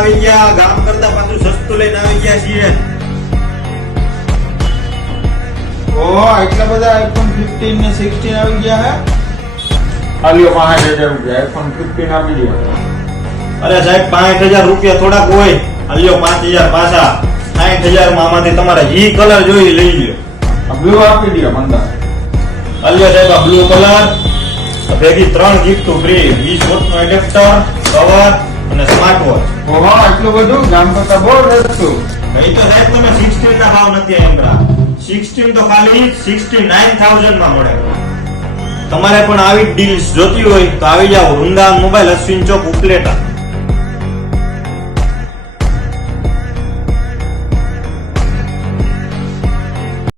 આવી ગયા, ગામ કરતા પાછું સસ્તું લઈને આવી ગયા છીએ. ઓહો, એટલા બધા iPhone 15 ને 16 આવી ગયા હે. આલ્યો 5000 રૂપિયા iPhone 15 આપી દો. અરે સાહેબ 6000 રૂપિયા થોડાક હોય. આલ્યો 5000 પાછા. 60000 માં આમાંથી તમારે ઈ કલર જોઈ લઈ લ્યો. આ બ્લુ આપી દો 15. આલ્યો સાહેબ આ બ્લુ કલર ભેગી 3 ગિફ્ટ ફ્રી. 20 વોટનો એડેપ્ટર, કવર અને સ્માર્ટ વોચ. ઓહો, આટલું બધું ગામ કરતા બહુ સસ્તું. નહીં તો સાહેબ તમે 16 ના ભાવ નથી એમરા. 16 તો ખાલી 69000 માં મળે. તમારે પણ આવી ડીલ્સ જોતી હોય તો આવી જાઓ વૃંદાવન મોબાઈલ, અશ્વિન ચોક, ઉપલેટા.